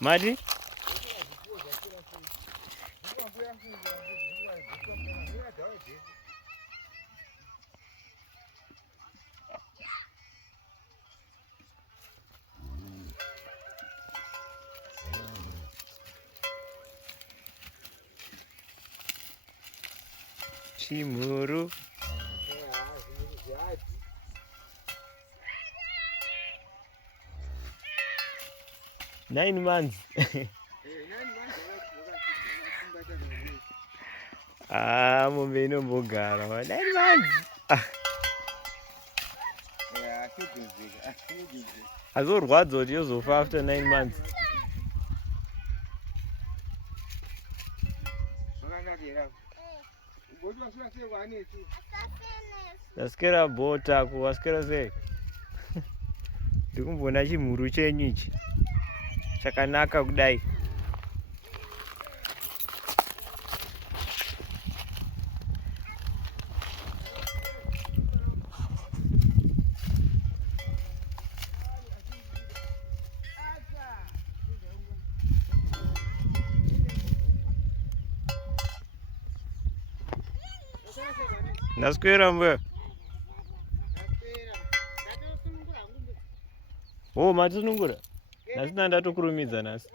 Mati? Chimuru. 9 months. Mombe inombogara 9 months. Azorwadza kuti yozofa after 9 months. Tasikera bota kuwasikera sei? Ndikumbona chimhuru chenyu ichi chakanaka kudai. Ndaswera mwe. Oh, matisunungura. Nasina ndatokurumidza nasi.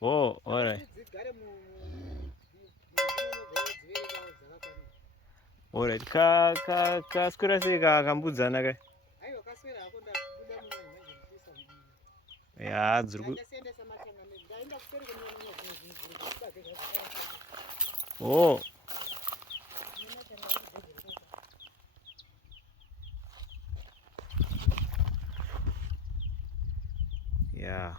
Oh, all right. All right. Kaswera sei kambudzana kai? Ya, dziri. Oh. Yeah.